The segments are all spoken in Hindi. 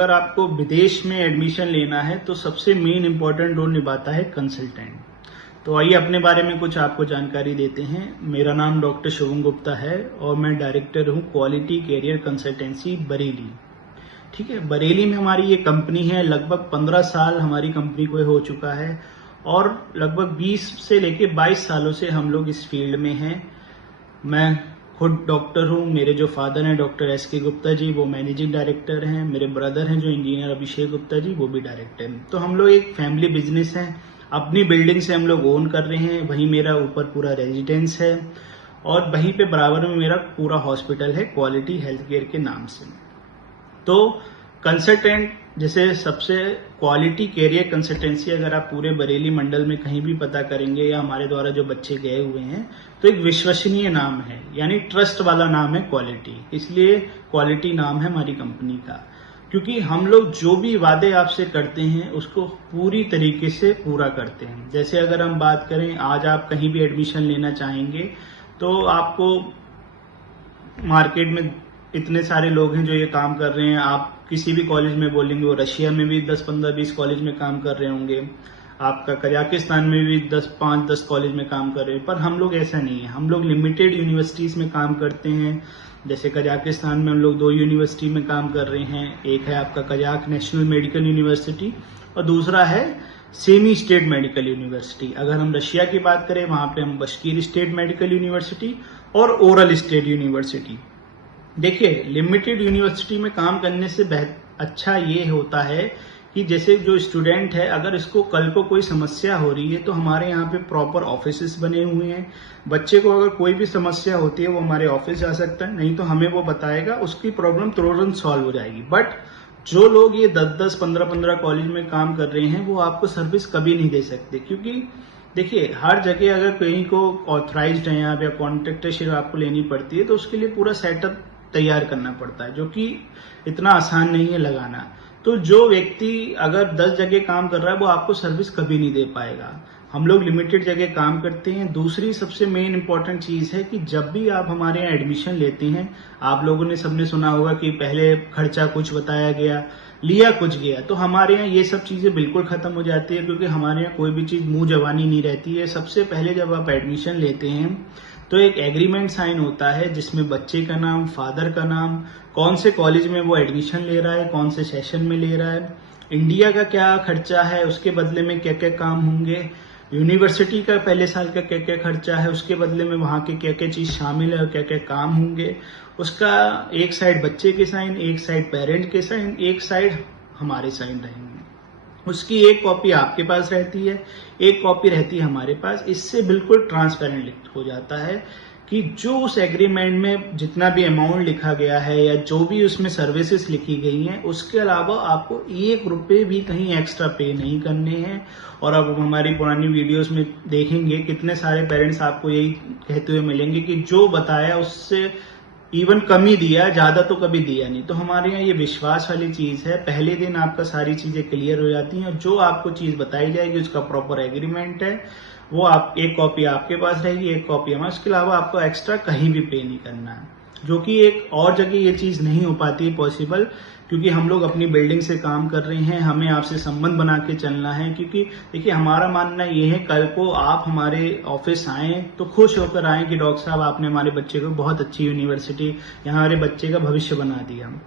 अगर आपको विदेश में एडमिशन लेना है तो सबसे मेन इंपॉर्टेंट रोल निभाता है कंसल्टेंट। तो आइए अपने बारे में कुछ आपको जानकारी देते हैं। मेरा नाम डॉक्टर शुभम गुप्ता है और मैं डायरेक्टर हूँ क्वालिटी कैरियर कंसल्टेंसी बरेली। ठीक है, बरेली में हमारी ये कंपनी है। लगभग 15 साल हमारी कंपनी को हो चुका है और लगभग 20 से लेके 22 सालों से हम लोग इस फील्ड में हैं। मैं खुद डॉक्टर हूँ। मेरे जो फादर हैं डॉक्टर एस के गुप्ता जी, वो मैनेजिंग डायरेक्टर हैं। मेरे ब्रदर हैं जो इंजीनियर अभिषेक गुप्ता जी, वो भी डायरेक्टर हैं। तो हम लोग एक फैमिली बिजनेस है, अपनी बिल्डिंग से हम लोग ओन कर रहे हैं। वहीं मेरा ऊपर पूरा रेजिडेंस है और वहीं पे बराबर में मेरा पूरा हॉस्पिटल है क्वालिटी हेल्थ केयर के नाम से। तो कंसल्टेंट जैसे सबसे क्वालिटी कैरियर कंसल्टेंसी अगर आप पूरे बरेली मंडल में कहीं भी पता करेंगे या हमारे द्वारा जो बच्चे गए हुए हैं तो एक विश्वसनीय नाम है, यानी ट्रस्ट वाला नाम है क्वालिटी। इसलिए क्वालिटी नाम है हमारी कंपनी का, क्योंकि हम लोग जो भी वादे आपसे करते हैं उसको पूरी तरीके से पूरा करते हैं। जैसे अगर हम बात करें, आज आप कहीं भी एडमिशन लेना चाहेंगे तो आपको मार्केट में इतने सारे लोग हैं जो ये काम कर रहे हैं। आप किसी भी कॉलेज में बोलेंगे, वो रशिया में भी 10, 15, 20 कॉलेज में काम कर रहे होंगे, आपका कजाकिस्तान में भी 5-10 कॉलेज में काम कर रहे हैं। पर हम लोग ऐसा नहीं है, हम लोग लिमिटेड यूनिवर्सिटीज में काम करते हैं। जैसे कजाकिस्तान में हम लोग 2 यूनिवर्सिटी में काम कर रहे हैं। एक है आपका कजाक नेशनल मेडिकल यूनिवर्सिटी और दूसरा है सेमी स्टेट मेडिकल यूनिवर्सिटी। अगर हम रशिया की बात करें, वहां पे हम बश्कीर स्टेट मेडिकल यूनिवर्सिटी और ओरल स्टेट यूनिवर्सिटी। देखिए, लिमिटेड यूनिवर्सिटी में काम करने से अच्छा ये होता है कि जैसे जो स्टूडेंट है, अगर इसको कल को कोई समस्या हो रही है तो हमारे यहाँ पे प्रॉपर ऑफिसेस बने हुए हैं। बच्चे को अगर कोई भी समस्या होती है वो हमारे ऑफिस जा सकता है, नहीं तो हमें वो बताएगा, उसकी प्रॉब्लम तुरंत सॉल्व हो जाएगी। बट जो लोग ये 10-10, 15-15 कॉलेज में काम कर रहे हैं वो आपको सर्विस कभी नहीं दे सकते, क्योंकि देखिए हर जगह अगर कहीं को ऑथराइज्ड है या कॉन्ट्रैक्टरशिप आपको लेनी पड़ती है तो उसके लिए पूरा सेटअप तैयार करना पड़ता है, जो कि इतना आसान नहीं है लगाना। तो जो व्यक्ति अगर 10 जगह काम कर रहा है वो आपको सर्विस कभी नहीं दे पाएगा। हम लोग लिमिटेड जगह काम करते हैं। दूसरी सबसे मेन इंपॉर्टेंट चीज है कि जब भी आप हमारे यहाँ एडमिशन लेते हैं, आप लोगों ने सबने सुना होगा कि पहले खर्चा कुछ बताया गया, लिया कुछ गया। तो हमारे यहाँ ये सब चीजें बिल्कुल खत्म हो जाती है, क्योंकि हमारे यहाँ कोई भी चीज मुंह जबानी नहीं रहती है। सबसे पहले जब आप एडमिशन लेते हैं तो एक एग्रीमेंट साइन होता है जिसमें बच्चे का नाम, फादर का नाम, कौन से कॉलेज में वो एडमिशन ले रहा है, कौन से सेशन में ले रहा है, इंडिया का क्या खर्चा है, उसके बदले में क्या क्या काम होंगे, यूनिवर्सिटी का पहले साल का क्या क्या खर्चा है, उसके बदले में वहां के क्या क्या चीज शामिल है और क्या क्या काम होंगे। उसका एक साइड बच्चे के साइन, एक साइड पेरेंट के साइन, एक साइड हमारे साइन रहेंगे। उसकी एक कॉपी आपके पास रहती है, एक कॉपी रहती है हमारे पास। इससे बिल्कुल ट्रांसपेरेंट हो जाता है कि जो उस एग्रीमेंट में जितना भी अमाउंट लिखा गया है या जो भी उसमें सर्विसेज लिखी गई हैं, उसके अलावा आपको 1 रुपए भी कहीं एक्स्ट्रा पे नहीं करने हैं। और अब हमारी पुरानी वीडियोस में देखेंगे कितने सारे पेरेंट्स आपको यही कहते हुए मिलेंगे कि जो बताया उससे इवन कम ही दिया, ज्यादा तो कभी दिया नहीं। तो हमारे यहाँ ये विश्वास वाली चीज है। पहले दिन आपका सारी चीजें क्लियर हो जाती हैं और जो आपको चीज बताई जाएगी उसका प्रॉपर एग्रीमेंट है, वो आप एक कॉपी आपके पास रहेगी, एक कॉपी हमारे। उसके अलावा आपको एक्स्ट्रा कहीं भी पे नहीं करना है, जो कि एक और जगह ये चीज नहीं हो पाती है पॉसिबल, क्योंकि हम लोग अपनी बिल्डिंग से काम कर रहे हैं। हमें आपसे संबंध बना के चलना है, क्योंकि देखिए हमारा मानना ये है, कल को आप हमारे ऑफिस आए तो खुश होकर आए कि डॉक्टर साहब आपने हमारे बच्चे को बहुत अच्छी यूनिवर्सिटी, यहाँ हमारे बच्चे का भविष्य बना दिया।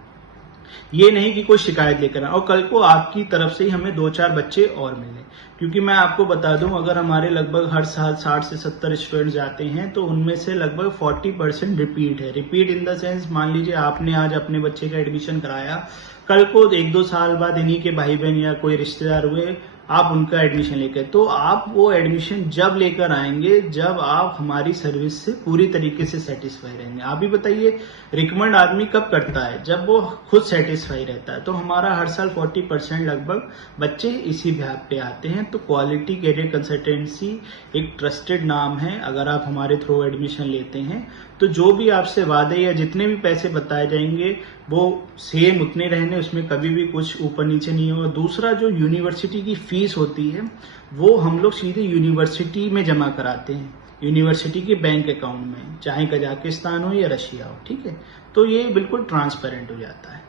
ये नहीं कि कोई शिकायत लेकर आए और कल को आपकी तरफ से ही हमें 2-4 बच्चे और मिले। क्योंकि मैं आपको बता दूं, अगर हमारे लगभग हर साल 60 से 70 स्टूडेंट जाते हैं तो उनमें से लगभग 40% रिपीट है। रिपीट इन द सेंस, मान लीजिए आपने आज अपने बच्चे का एडमिशन कराया, कल को 1-2 साल बाद इन्हीं के भाई बहन या कोई रिश्तेदार हुए, आप उनका एडमिशन लेकर, तो आप वो एडमिशन जब लेकर आएंगे जब आप हमारी सर्विस से पूरी तरीके से सेटिस्फाई रहेंगे। आप भी बताइए, रिकमेंड आदमी कब करता है? जब वो खुद सेटिस्फाई रहता है। तो हमारा हर साल 40% लगभग बच्चे इसी बिहाफ पे आते हैं। तो क्वालिटी कैरियर कंसल्टेंसी एक ट्रस्टेड नाम है। अगर आप हमारे थ्रू एडमिशन लेते हैं तो जो भी आपसे वादे या जितने भी पैसे बताए जाएंगे वो सेम उतने रहने, उसमें कभी भी कुछ ऊपर नीचे नहीं होगा। दूसरा, जो यूनिवर्सिटी की फीस होती है वो हम लोग सीधे यूनिवर्सिटी में जमा कराते हैं, यूनिवर्सिटी के बैंक अकाउंट में, चाहे कजाकिस्तान हो या रशिया हो। ठीक है, तो ये बिल्कुल ट्रांसपेरेंट हो जाता है।